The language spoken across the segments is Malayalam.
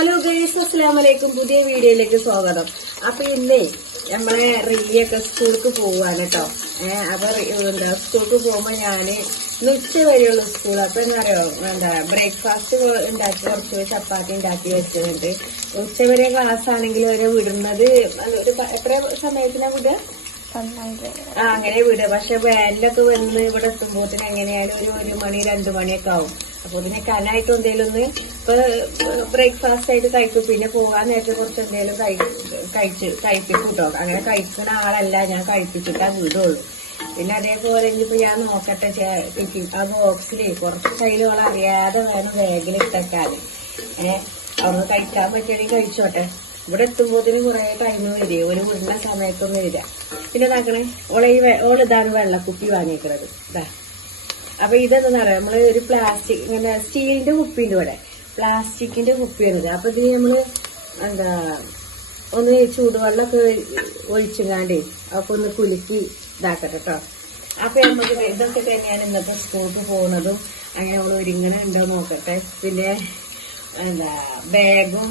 ഹലോ ഗൈസ് അസ്സലാമു വലൈക്കും പുതിയ വീഡിയോയിലേക്ക് സ്വാഗതം. അപ്പൊ ഇന്നേ നമ്മളെ റിയൊക്കെ സ്കൂൾക്ക് പോവാണ് കേട്ടോ ഏഹ് അപ്പൊ എന്താ സ്കൂൾക്ക് പോകുമ്പോ ഞാൻ ഉച്ച വരെയുള്ള സ്കൂൾ അപ്പൊ എന്താ പറയുക എന്താ ബ്രേക്ക്ഫാസ്റ്റ് ഉണ്ടാക്കി കുറച്ച് ചപ്പാത്തി ഉണ്ടാക്കി വെച്ചിട്ടുണ്ട്. ഉച്ച വരെ ക്ലാസ് ആണെങ്കിൽ അവരെ വിടുന്നത് ഒരു എത്ര സമയത്തിനാ വിടുക? ആ അങ്ങനെ വിടുക. പക്ഷെ വാനിലൊക്കെ വന്ന് ഇവിടെ എത്തുമ്പോത്തിന് എങ്ങനെയായാലും ഒരു ഒരു മണി രണ്ടു മണിയൊക്കെ ആവും. അപ്പൊ ഇതിനെ കനായിട്ട് എന്തെങ്കിലും ഒന്ന് ബ്രേക്ക്ഫാസ്റ്റ് ആയിട്ട് കഴിക്കും. പിന്നെ പോകാൻ നേരത്തെ കുറച്ച് എന്തെങ്കിലും കഴിച്ച് കഴിപ്പിക്കും കേട്ടോ അങ്ങനെ കഴിക്കുന്ന ആളല്ല. ഞാൻ കഴിപ്പിച്ചിട്ടാ വിടുള്ളൂ. പിന്നെ അതേപോലെ ഇനിയിപ്പോ ഞാൻ നോക്കട്ടെ ആ ബോക്സിൽ കുറച്ച് കയ്യിലുള്ള അറിയാതെ വേണം ബാഗിൽ ഇട്ടേക്കാൻ ഏഹ് അവർക്ക് കഴിക്കാൻ പറ്റുകയാണെങ്കിൽ കഴിച്ചോട്ടെ. ഇവിടെ എത്തുമ്പോത്തിന് കുറെ ടൈം വരിക ഒരു വിടുന്ന സമയത്തൊന്നും വരിക പിന്നെ ഇതാക്കണേ ഓളെ ഈ ഓളിതാണ് വെള്ളക്കുപ്പി വാങ്ങിക്കുന്നത് അപ്പൊ ഇതെന്താ പറയാ നമ്മൾ ഒരു പ്ലാസ്റ്റിക് ഇങ്ങനെ സ്റ്റീലിന്റെ കുപ്പിന്റെ ഇവിടെ? പ്ലാസ്റ്റിക്കിന്റെ കുപ്പിയാണിത്. അപ്പൊ ഇത് നമ്മൾ എന്താ ഒന്ന് ചൂടുവെള്ളമൊക്കെ ഒഴിച്ചുങ്ങാണ്ട് അപ്പൊ ഒന്ന് കുലുക്കി ഇതാക്കട്ടെ കേട്ടോ അപ്പൊ നമുക്ക് ഇതൊക്കെ തന്നെയാണ് ഇന്നത്തെ സ്കൂൾക്ക് പോകുന്നതും അങ്ങനെ നമ്മൾ ഒരുങ്ങനെ ഉണ്ടോ നോക്കട്ടെ. പിന്നെ എന്താ ബാഗും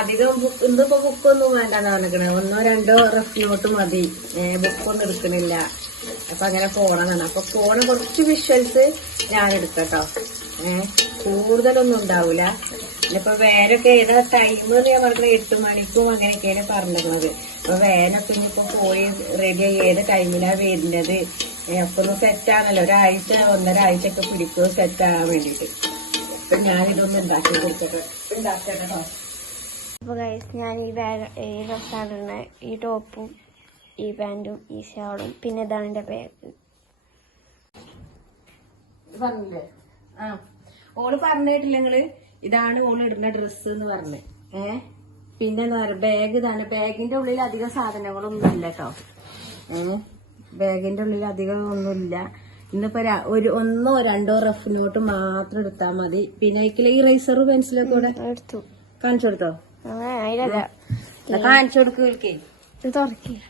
അധികം ബുക്ക് ഇന്നിപ്പോ ബുക്കൊന്നും വേണ്ടെന്ന് പറഞ്ഞിരിക്കണേ ഒന്നോ രണ്ടോ റഫ് നോട്ട് മതി. ബുക്കൊന്നും എടുക്കണില്ല. അപ്പൊ അങ്ങനെ പോണതാണ്. അപ്പൊ പോണ കുറച്ച് വിഷ്വൽസ് ഞാൻ എടുക്കട്ടോ ഏഹ് കൂടുതലൊന്നും ഉണ്ടാവൂല. ഇപ്പൊ വേനൊക്കെ ഏതാ ടൈം എന്ന് ഞാൻ പറഞ്ഞത് എട്ട് മണിക്കും അങ്ങനെയൊക്കെയാണ് പറഞ്ഞിരുന്നത്. അപ്പൊ വേനൊക്കെ ഇനിയിപ്പോ പോയി റെഡി ആയി ഏത് ടൈമിലാ വരുന്നത്? അപ്പൊ ഒന്ന് സെറ്റ് ആണല്ലോ. ഒരാഴ്ച ഒന്നര ആഴ്ച ഒക്കെ പിടിക്കും സെറ്റ് ആകാൻ വേണ്ടിട്ട് അപ്പൊ ഞാനിതൊന്ന് ഉണ്ടാക്കി കൊടുക്കട്ടെ. ഉണ്ടാക്കട്ടെ അപ്പോൾ ഗൈസ് ഞാൻ ഈ ബാഗ് ഈ ഡ്രസ്സാണ് ഈ ടോപ്പും ഈ പാന്റും ഈ ഷാളും പിന്നെ ഇതാണ് എന്റെ ബാഗ് പറഞ്ഞില്ലേ? ആ. ഓൾ പറഞ്ഞിട്ടില്ല നിങ്ങൾ ഇതാണ് ഓൾ ഇടുന്ന ഡ്രസ്സ് എന്ന് പറഞ്ഞ്. ഏ? പിന്നെ എന്താ പറയുക ബാഗ് ഇതാണ്. ബാഗിന്റെ ഉള്ളിൽ അധികം സാധനങ്ങളൊന്നും ഇല്ല കേട്ടോ ഏ? ബാഗിന്റെ ഉള്ളിൽ അധികം ഒന്നുമില്ല. ഇന്നിപ്പോ ഒരു ഒന്നോ രണ്ടോ റഫ് നോട്ട് മാത്രം എടുത്താൽ മതി. പിന്നെ ഈ റൈസറും പെൻസിലൊക്കെ കൂടെ? കാണിച്ചു കൊടുത്തോ? കാണിച്ചു കൊടുക്കേ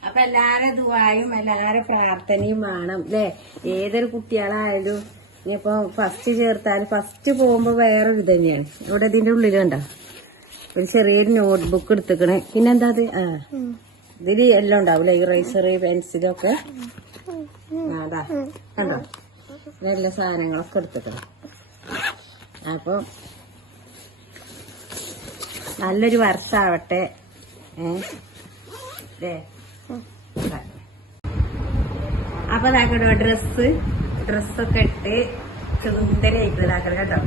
അപ്പൊ എല്ലാരെ ദുവായും എല്ലാരെ പ്രാർത്ഥനയും വേണം അല്ലേ ഏതൊരു കുട്ടികളായാലും ഇനിയിപ്പോ ഫസ്റ്റ് ചേർത്താൽ ഫസ്റ്റ് പോകുമ്പോ വേറൊരു തന്നെയാണ്. ഇവിടെ ഇതിന്റെ ഉള്ളിൽ കണ്ടോ? ഒരു ചെറിയൊരു നോട്ട്ബുക്ക് എടുത്തുക്കണേ. പിന്നെന്താ അത്? ആ. ഇതിൽ എല്ലാം ഉണ്ടാവില്ലേ ഇറേസർ പെൻസിലൊക്കെ അതാ. കണ്ടോ? എല്ലാ സാധനങ്ങളൊക്കെ എടുത്തേക്കണം. അപ്പൊ നല്ലൊരു വർഷാവട്ടെ ഏ. അപ്പൊ ഇതാക്കട്ടോ ഡ്രസ്സ് ഡ്രസ്സൊക്കെ ഇട്ട് ചുന്തലായിട്ട് ഇതാക്കണം കേട്ടോ.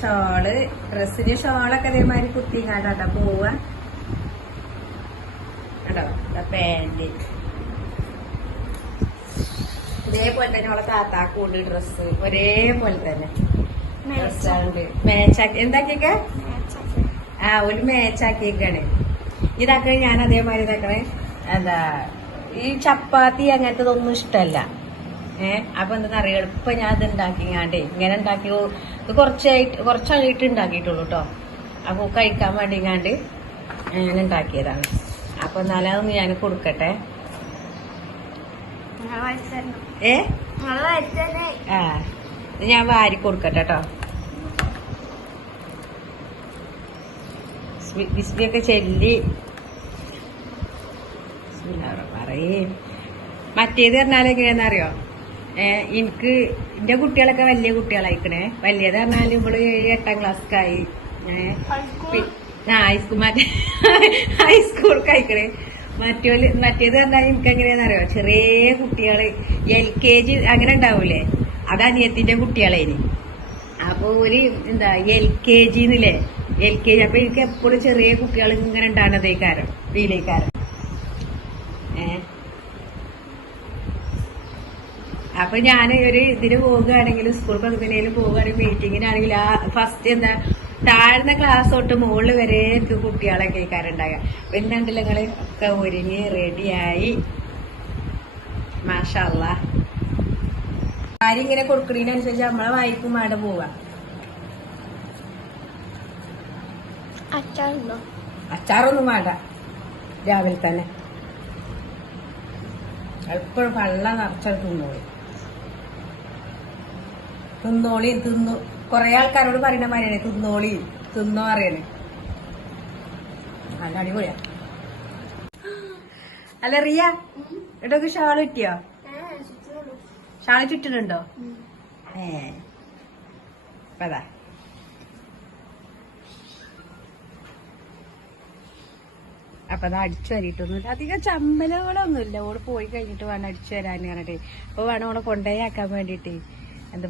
ഷോൾ ഡ്രസ്സിന് ഷോളൊക്കെ അതേമാതിരി കുത്തിങ്ങാട്ടോ പോവാ. കേട്ടോ പാന്റ് ഇതേപോലെ തന്നെ അവളെ താത്താക്കുണ്ട് ഡ്രസ്സ് ഒരേപോലെ തന്നെ. മേച്ചാക്കി എന്താക്കിയൊക്കെ? ആ ഒരു മാച്ചാക്കിയൊക്കെയാണ് ഇതാക്കണേ ഞാൻ അതേമാതിരി ഇതാക്കണേ. എന്താ ഈ ചപ്പാത്തി അങ്ങനത്തതൊന്നും ഇഷ്ടമല്ല ഏ അപ്പൊ എന്താ അറിയാം? എളുപ്പം ഞാൻ ഇത് ഉണ്ടാക്കിങ്ങാണ്ടേ ഇങ്ങനെ ഉണ്ടാക്കി കുറച്ചായിട്ട് കുറച്ചായിട്ട് ഉണ്ടാക്കിയിട്ടുള്ളൂ കേട്ടോ അപ്പൊ കഴിക്കാൻ വേണ്ടിങ്ങാണ്ട് ഞാൻ ഉണ്ടാക്കിയതാണ് അപ്പൊ എന്നാലും ഞാൻ കൊടുക്കട്ടെ. ഏ? ആ ഞാൻ വാരി കൊടുക്കട്ടെ കേട്ടോ ബിസ്മിയൊക്കെ ചെല്ലി. പറയേ മറ്റേത് പറഞ്ഞാൽ എങ്ങനെയാന്നറിയോ ഏഹ് എനിക്ക് എന്റെ കുട്ടികളൊക്കെ വലിയ കുട്ടികളായിക്കണേ. വലിയത് പറഞ്ഞാൽ ഇവൾ ഏഴ് എട്ടാം ക്ലാസ്ക്കായി ആ ഹൈസ്കൂൾ മറ്റേ ഹൈസ്കൂൾ കഴിക്കണേ മറ്റോൽ മറ്റേത് പറഞ്ഞാൽ എനിക്ക് എങ്ങനെയാണെന്നറിയോ ചെറിയ കുട്ടികൾ എൽ കെ ജി അങ്ങനെ ഉണ്ടാവൂലേ? അത് അനിയത്തിന്റെ കുട്ടികളേനി. അപ്പൊ ഒരു എന്താ എൽ കെ ജിന്നില്ലേ എൽ കെ ജി. അപ്പൊ എനിക്ക് എപ്പോഴും ചെറിയ കുട്ടികൾ ഇങ്ങനെ ഉണ്ടാകുന്നതേക്കാരം വീലേക്കാരം ഏ അപ്പൊ ഞാൻ ഒരു ഇതിന് പോവുകയാണെങ്കിൽ സ്കൂൾ പഠിപ്പിനേലും പോവുകയാണെങ്കിൽ മീറ്റിങ്ങിനാണെങ്കിൽ ആ ഫസ്റ്റ് എന്താ താഴ്ന്ന ക്ലാസ് തൊട്ട് മുകളിൽ വരെ എനിക്ക് കുട്ടികളെ കേൾക്കാറുണ്ടാകുക അപ്പൊ എന്താണ്ടല്ലോ നിങ്ങൾ ഒക്കെ ഒരുങ്ങി റെഡിയായി മാഷല്ല ഇങ്ങനെ കൊടുക്കണതിനനുസരിച്ച് നമ്മളെ വായിക്കും മാഡം പോവാ. അച്ചാറുണ്ടോ? അച്ചാറൊന്നും വേണ്ട. രാവിലെ തന്നെ. എപ്പോഴും വെള്ളം നിറച്ചത് തിന്നോളി തിന്നു. കൊറേ ആൾക്കാരോട് പറയണ മാതിരിയാണ് തിന്നോളി തിന്നോ അറിയണേ നല്ല അടിപൊളിയാ. അല്ല റിയ ഇടയ്ക്ക് ഷാൾ കിട്ടിയോ? ഷാൾ ചുറ്റിനുണ്ടോ ഏ. അപ്പൊ അതാ അടിച്ചു വരിട്ടൊന്നുമില്ല അധികം ചമ്മലുകളൊന്നുമില്ല. ഓൾ പോയി കഴിഞ്ഞിട്ട് വേണം അടിച്ചു വരാൻ പറഞ്ഞിട്ട്. അപ്പൊ വേണം ഓളെ കൊണ്ടുപോയി ആക്കാൻ എന്താ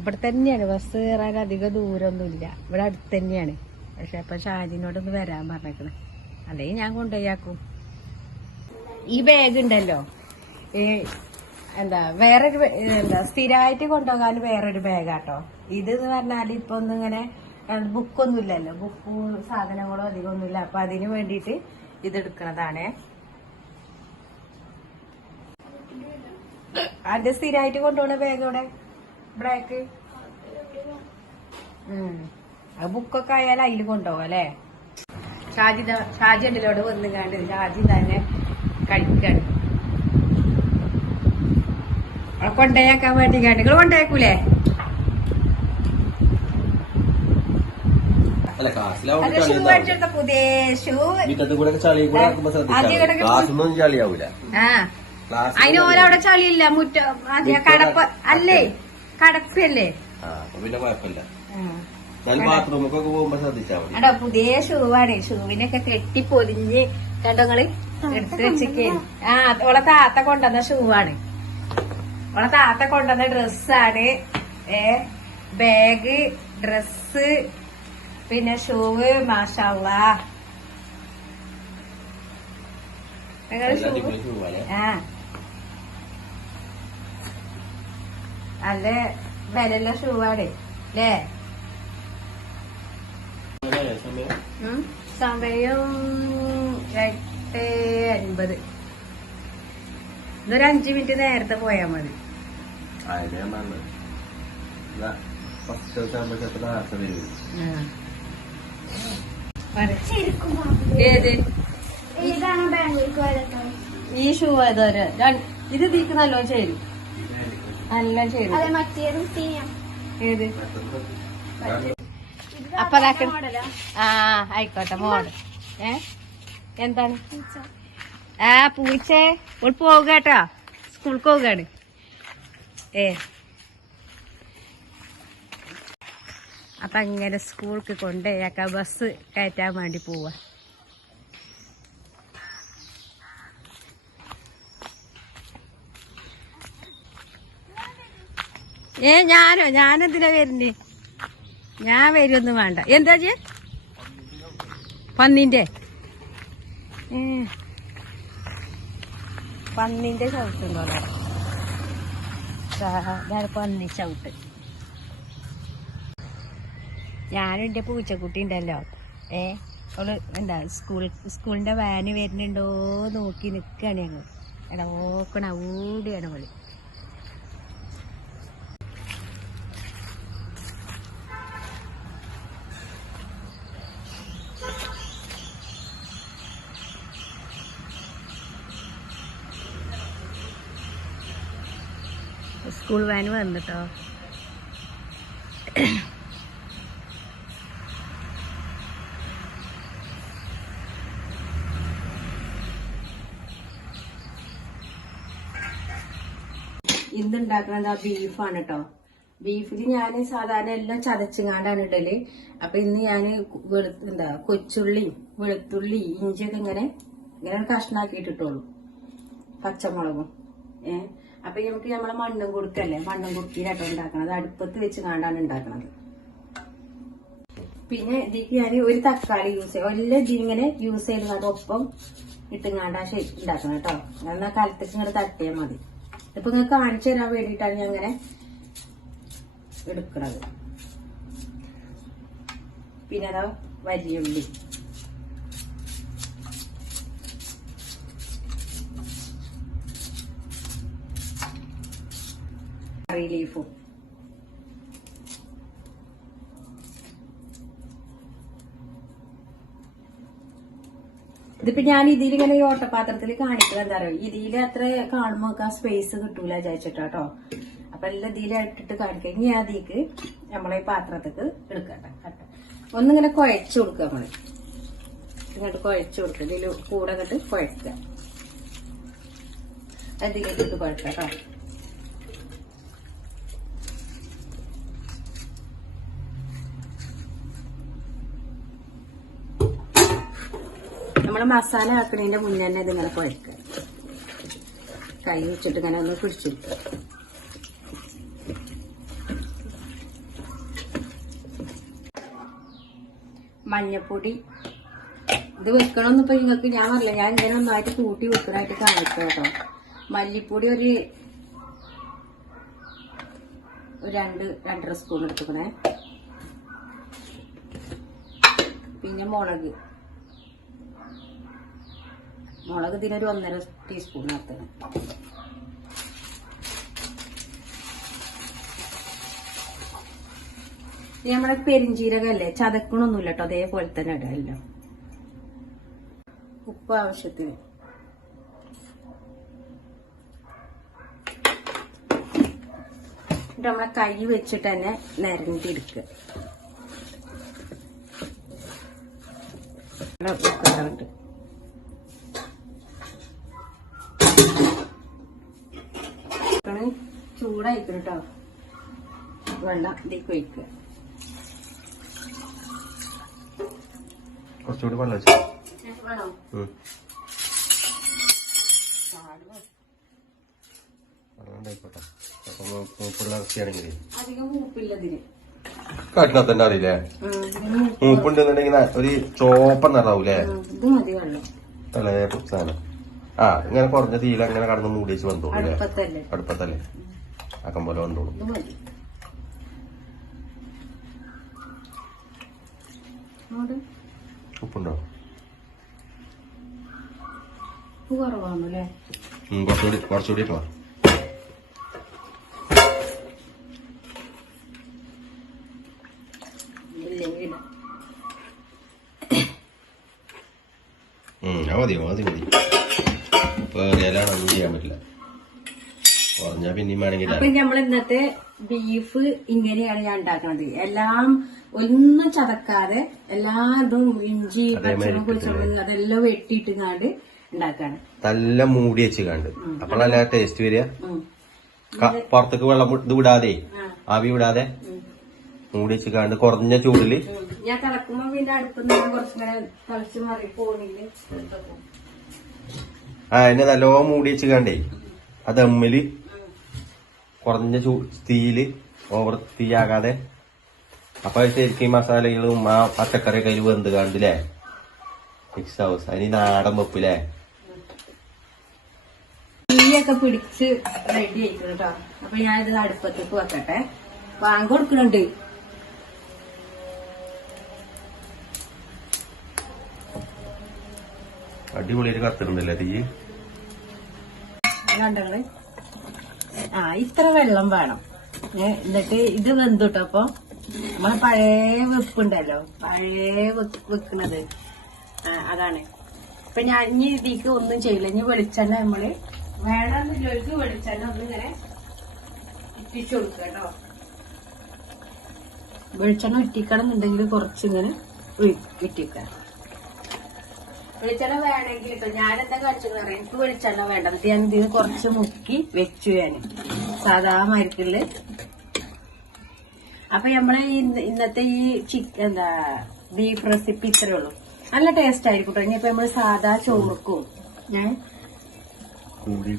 ഇവിടെ തന്നെയാണ്. ബസ് കയറാൻ അധികം ദൂരമൊന്നുമില്ല. ഇവിടെ അടുത്ത് തന്നെയാണ്. പക്ഷെ അപ്പൊ ഷാജിനോടൊന്ന് വരാൻ പറഞ്ഞേക്കണ്. അല്ലെങ്കിൽ ഞാൻ കൊണ്ടുപോയാക്കും. ഈ ബാഗ് ഉണ്ടല്ലോ. ഈ എന്താ വേറൊരു എന്താ സ്ഥിരമായിട്ട് കൊണ്ടുപോകാൻ വേറൊരു ബാഗാട്ടോ ഇത് എന്ന് പറഞ്ഞാൽ ഇപ്പൊ ഒന്നിങ്ങനെ ബുക്കൊന്നും ഇല്ലല്ലോ. ബുക്കും സാധനങ്ങളോ അധികം ഒന്നുമില്ല അപ്പൊ അതിന് വേണ്ടിയിട്ട് ഇത് അത് സ്ഥിരമായിട്ട് കൊണ്ടുപോകണ ബാഗ് ഇവിടെ ബ്ലാക്ക് അത് ബുക്കൊക്കെ ആയാലും അതിൽ കൊണ്ടുപോകാം അല്ലേ? ഷാജി ഷാജി ഉണ്ടല്ലോ വന്നു കണ്ട് ഷാജി തന്നെ കഴിക്കാണ് അവളെ കൊണ്ടേയാക്കാൻ വേണ്ടി കണ്ട് നിങ്ങൾ കൊണ്ടേക്കൂലേ അതിനോലവിടെ ഷൂ പുതിയ അതിന് ഓരവിടെ ചളിയില്ല. മുറ്റ കടപ്പ് അല്ലേ? കടപ്പല്ലേ പിന്നെ കുഴപ്പമില്ല. എന്നാലും ബാത്റൂമൊക്കെ പോകുമ്പോ ശ്രദ്ധിച്ചാൽ മതി. അടോ പുതിയ ഷൂവാണ്. ഷൂവിനൊക്കെ കെട്ടി പൊതിഞ്ഞ് കണ്ടോങ്ങൾ എടുത്ത് വെച്ചിക്ക് ആ ഓളെ താത്ത കൊണ്ടുവന്ന ഷൂവാണ്. ഓളെ താത്ത കൊണ്ടുവന്ന ഡ്രസ്സാണ്. ഏ ബാഗ് ഡ്രസ് പിന്നെ ഷൂവ് മാഷാള്ള. ആ. നല്ല വിലയുള്ള ഷൂവാടെ അല്ലേ സമയം എട്ട് അൻപത്. ഇതൊരു അഞ്ചു മിനിറ്റ് നേരത്തെ പോയാ മതി. ഏത്? ബാംഗ്ലൂർക്ക് ഈ ഷൂ ഏതൊരു ഇത് തീക്ക് നല്ലോ ചേരും. നല്ല ചേരും അതെ മറ്റേതും സെയിം ഏത്? അപ്പൊ ആ ആയിക്കോട്ടെ മോഡൽ. ഏ? എന്താണ്? ആ പൂച്ചേ. ഓൾ പോവുക കേട്ടോ. സ്കൂൾക്ക് പോവുകയാണ്. ഏ. അപ്പൊ അങ്ങനെ സ്കൂൾക്ക് കൊണ്ടുപോയാക്ക ബസ് കയറ്റാൻ വേണ്ടി പോവാ. ഏ ഞാനോ? ഞാനെന്തിനാ വരുന്നേ? ഞാൻ വരുമൊന്നും വേണ്ട. എന്താ ചെയ്യ പന്നിന്റെ. പന്നിന്റെ ചവിട്ടുണ്ടോ പന്നി ചവിട്ട്. ഞാനും എന്റെ പൂച്ചക്കുട്ടി ഉണ്ടല്ലോ. ഏ അവൾ എന്താ സ്കൂൾ സ്കൂളിന്റെ വാന് വരുന്നുണ്ടോ നോക്കി നിക്കാണ് ഞങ്ങൾ എടാ ഓക്കണ ഓടിയാണ് അവൾ. സ്കൂൾ വാന് വന്നിട്ടോ? ഇന്ന് ഉണ്ടാക്കുന്നത് ആ ബീഫാണ് കേട്ടോ ബീഫിൽ ഞാൻ സാധാരണ എല്ലാം ചതച്ചുങ്ങാണ്ടാണ് ഇടൽ. അപ്പൊ ഇന്ന് ഞാൻ എന്താ കൊച്ചുള്ളി വെളുത്തുള്ളി ഇഞ്ചിയൊക്കെ ഇങ്ങനെ ഇങ്ങനെ കഷ്ണാക്കിയിട്ടിട്ടുള്ളൂ പച്ചമുളകും. ഏ? അപ്പൊ നമുക്ക് നമ്മളെ മണ്ണും കൊടുക്കല്ലേ? മണ്ണും കുടുക്കിയിലാട്ടോ ഉണ്ടാക്കണത്. അടുപ്പത്ത് വെച്ച് കാണ്ടാണ് ഉണ്ടാക്കണത്. പിന്നെ ഇതിക്ക് ഞാൻ ഒരു തക്കാളി യൂസ് ചെയ്യും എല്ലാം ഇതിങ്ങനെ യൂസ് ചെയ്ത് ഒപ്പം ഇട്ടുങ്ങാണ്ടാ ശരി ഉണ്ടാക്കണം കേട്ടോ. എന്നാൽ കലത്തേക്ക് ഇങ്ങനെ തട്ടിയാൽ മതി. ഇപ്പൊ നിങ്ങൾ കാണിച്ചു തരാൻ വേണ്ടിയിട്ടാണ് ഞാൻ അങ്ങനെ എടുക്കണത്. പിന്നെ അതാ വലിയുള്ളി കറി ലീഫും ഇതിപ്പോ ഞാൻ ഇതിലിങ്ങനെ ഈ ഓട്ടപാത്രത്തിൽ കാണിക്കുന്നത് എന്താ പറയുക ഇതിൽ അത്ര കാണുമ്പോ ആ സ്പേസ് കിട്ടൂല വിചാരിച്ചിട്ടാട്ടോ അപ്പൊ എല്ലാം ഇതിലിട്ടിട്ട് കാണിക്കാം. ഇനി അതിക്ക് നമ്മളെ ഈ പാത്രത്തേക്ക് എടുക്കട്ടെ. കട്ട ഒന്നിങ്ങനെ കുഴച്ചു കൊടുക്കുക നമ്മൾ. ഇങ്ങോട്ട് കുഴച്ചു കൊടുക്കുക. ഇതിൽ കൂടെ ഇങ്ങോട്ട് കുഴക്കുക. അതിലിട്ടിട്ട് കുഴക്കാം കേട്ടോ നമ്മൾ മസാല ആക്കണതിന്റെ മുന്നേ തന്നെ ഇതിങ്ങനെ കുഴക്കുക. കൈ വെച്ചിട്ട് ഇങ്ങനെ ഒന്ന് പിടിച്ചെടുക്കുക മഞ്ഞപ്പൊടി. ഇത് വെക്കണമെന്ന് ഇപ്പൊ നിങ്ങൾക്ക് ഞാൻ പറയില്ല ഞാൻ ഇങ്ങനെ ഒന്നായിട്ട് കൂട്ടി വെക്കണായിട്ട് കാണിക്കാം കേട്ടോ. മല്ലിപ്പൊടി ഒരു രണ്ട് രണ്ടര സ്പൂൺ എടുത്തുക്കണേ. പിന്നെ മുളക്. മുളക് ഇതിനൊരു ഒന്നര ടീസ്പൂൺ ഇത് നമ്മുടെ പെരിഞ്ചീരകല്ലേ? ചതക്കണൊന്നുമില്ല കേട്ടോ അതേപോലെ തന്നെ ഇടാമല്ലോ ഉപ്പ് ആവശ്യത്തിന്. എന്നിട്ട് നമ്മളെ കൈ വെച്ചിട്ട് തന്നെ നിരണ്ടിരിക്കുക ഉപ്പ് വെക്കുന്നുണ്ട്. ഇതാണ് ചൂടായിക്കണം കേട്ടോ വെള്ളം ഇതിലേക്ക് ഒഴിക്കുക കുറച്ചുകൂടി വെള്ളം കാട്ടിനാ തന്നെ അറിയില്ലേ? മൂപ്പുണ്ടെന്നുണ്ടെങ്കിൽ ഒരു ചോപ്പ നിറാവൂലേ? തലേ സാധനം. ആ ഇങ്ങനെ കുറഞ്ഞ തീയിൽ അങ്ങനെ കടന്ന് മൂടിച്ച് വന്നു വന്നോളൂ അടുപ്പത്തല്ലേ? ആക്കം പോലെ വന്നോളൂ ഉപ്പുണ്ടോ? കുറച്ചുകൂടി കുറച്ചുകൂടി ഇട്ടോ മതി മതി മതി. വേണമെങ്കിൽ അപ്പൊ നമ്മൾ ഇന്നത്തെ ബീഫ് ഇങ്ങനെയാണ് ഞാൻ ഉണ്ടാക്കുന്നത്. എല്ലാം ഒന്നും ചതക്കാതെ എല്ലാതും ഇഞ്ചി പച്ചമുളക് കുളിച്ചുള്ളത് അതെല്ലാം വെട്ടിയിട്ടാണ്ട് ഉണ്ടാക്കാണ്. നല്ല മൂടി വെച്ച് കണ്ട് അപ്പോഴല്ല ടേസ്റ്റ് വരിക? പുറത്തേക്ക് വെള്ളം ഇത് വിടാതെ ആവി വിടാതെ മൂടി വെച്ച് കണ്ട് കുറഞ്ഞ ചൂടിൽ. ഞാൻ തിളക്കുമ്പോ പിന്നെ അടുത്തുനിന്ന് കുറച്ചിങ്ങനെ തിളച്ച് മാറി പോണില്ല? ആ എന്നെ നല്ലോ മൂടി വെച്ച് കണ്ടേ അത് ദമ്മിൽ കുറഞ്ഞ ചൂ തീയിൽ ഓവർ തീയാകാതെ. അപ്പൊ ശരിക്കും മസാലകളും ആ പച്ചക്കറി കയ്യിൽ വെന്ത് കണ്ടില്ലേ? മിക്സ് ഹൗസ് അതിന് ഈ നാടൻ വെപ്പില്ലേ? തീയൊക്കെ പിടിച്ച് റെഡി ആയിട്ടുണ്ട് കേട്ടോ അപ്പൊ ഞാൻ ഇത് അടുപ്പത്തേക്ക് വെക്കട്ടെ. വാങ്ങ കൊടുക്കുന്നുണ്ട്. അടിപൊളിയായിട്ട് കത്തിടുന്നില്ലേ തീ? കണ്ടങ്ങൾ ആ ഇത്ര വെള്ളം വേണം. എന്നിട്ട് ഇത് വെന്തുട്ടോ അപ്പൊ? നമ്മളെ പഴയ വെപ്പുണ്ടല്ലോ പഴയ വെക്കണത്. അതാണ്. ഇപ്പൊ ഞാൻ ഇനി ഇതിക്ക് ഒന്നും ചെയ്യില്ല. ഇനി വെളിച്ചെണ്ണ നമ്മൾ വേണമെന്നില്ലവർക്ക് വെളിച്ചെണ്ണ ഒന്നിങ്ങനെ ഇറ്റിച്ചു കൊടുക്കുക കേട്ടോ. വെളിച്ചെണ്ണ ഇറ്റിക്കണമെന്നുണ്ടെങ്കിൽ കുറച്ചിങ്ങനെ ഇറ്റിക്കാം വെളിച്ചെണ്ണ വേണമെങ്കിൽ ഇപ്പൊ ഞാൻ എന്താ കാണിച്ചെന്ന് പറയാം എനിക്ക് വെളിച്ചെണ്ണ വേണ്ട എന്നിട്ട് ഞാൻ ഇതിന് കുറച്ച് മുക്കി വെച്ചു ഞാൻ. സാധാ മരിക്കൽ അപ്പൊ നമ്മളെ ഇന്നത്തെ ഈ ചിക്കൻ എന്താ ബീഫ് റെസിപ്പി ഇത്രേ ഉള്ളൂ. നല്ല ടേസ്റ്റ് ആയിരിക്കും കേട്ടോ ഇനിയിപ്പോ നമ്മൾ സാധാ ചോറുക്കും. ഞാൻ ഇനി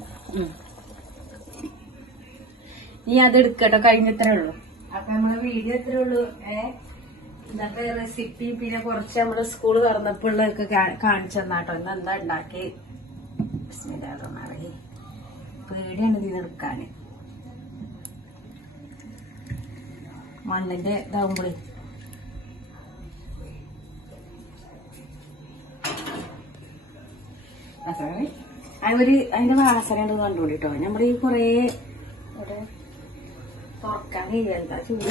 നീ അത് എടുക്കട്ടോ. കഴിഞ്ഞത്രേ ഉള്ളൂ. അപ്പൊ നമ്മളെ വീഡിയോ ഇത്രേ ഉള്ളൂ. ഏ? ഇന്നത്തെ റെസിപ്പി പിന്നെ കുറച്ച് നമ്മൾ സ്കൂൾ തുറന്നപ്പോഴൊക്കെ കാണിച്ചു തന്നാട്ടോ. ഇന്ന് എന്താ ഉണ്ടാക്കി. പേടിയാണ് ഇത് എടുക്കാന് മണ്ണിന്റെ ഇതാവുമ്പോളേ. വാസന ഒരു അതിന്റെ വാസന ഉണ്ട് കണ്ടുകൂടി നമ്മുടെ ഈ കൊറേ തുറക്കാൻ കഴിയല്ല ചൂട്?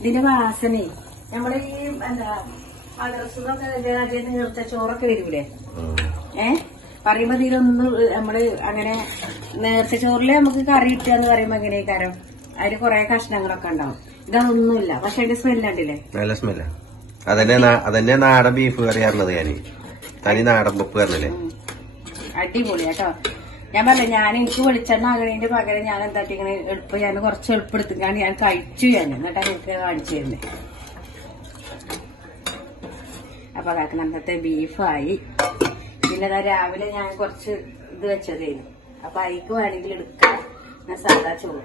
ഇതിന്റെ വാസനേ. നമ്മൾ ഈ എന്താ മദ്രസുഖമൊക്കെ നിർത്ത ചോറൊക്കെ വരൂലേ? ഏ? പറയുമ്പോ ഇതിലൊന്നും നമ്മൾ അങ്ങനെ നേർച്ച ചോറിൽ നമുക്ക് കറി കിട്ടുക എന്ന് പറയുമ്പോ എങ്ങനെ കാരം? അതിന് കൊറേ കഷ്ണങ്ങളൊക്കെ ഉണ്ടാവും. ഇതൊന്നുമില്ല. പക്ഷെ അതിന്റെ സ്മെല്ല് ഉണ്ടല്ലേ നല്ല സ്മെല്ല അതന്നെ അതന്നെ നാടൻ ബീഫ് കറി അറിഞ്ഞത് ഞാൻ തനി നാടൻ വെപ്പ് അടിപൊളി ഉം. ഞാൻ പറഞ്ഞ ഞാൻ എനിക്ക് വെളിച്ചെണ്ണ ആകണേന്റെ പകരം ഞാൻ എന്താ ഇങ്ങനെ എളുപ്പം ഞാൻ കുറച്ച് എളുപ്പം എടുത്തിട്ടാണ് ഞാൻ കഴിച്ചു ഞാൻ. എന്നിട്ടാണ് എനിക്ക് കാണിച്ചു തരുന്നത് അപ്പൊ അതൊക്കെ അന്നത്തെ ബീഫായി. പിന്നെ രാവിലെ ഞാൻ കുറച്ച് ഇത് വെച്ചതായിരുന്നു അപ്പൊ അതിക്ക് വേണമെങ്കിൽ എടുക്കാം. ഞാൻ സാധാ ചോറ്.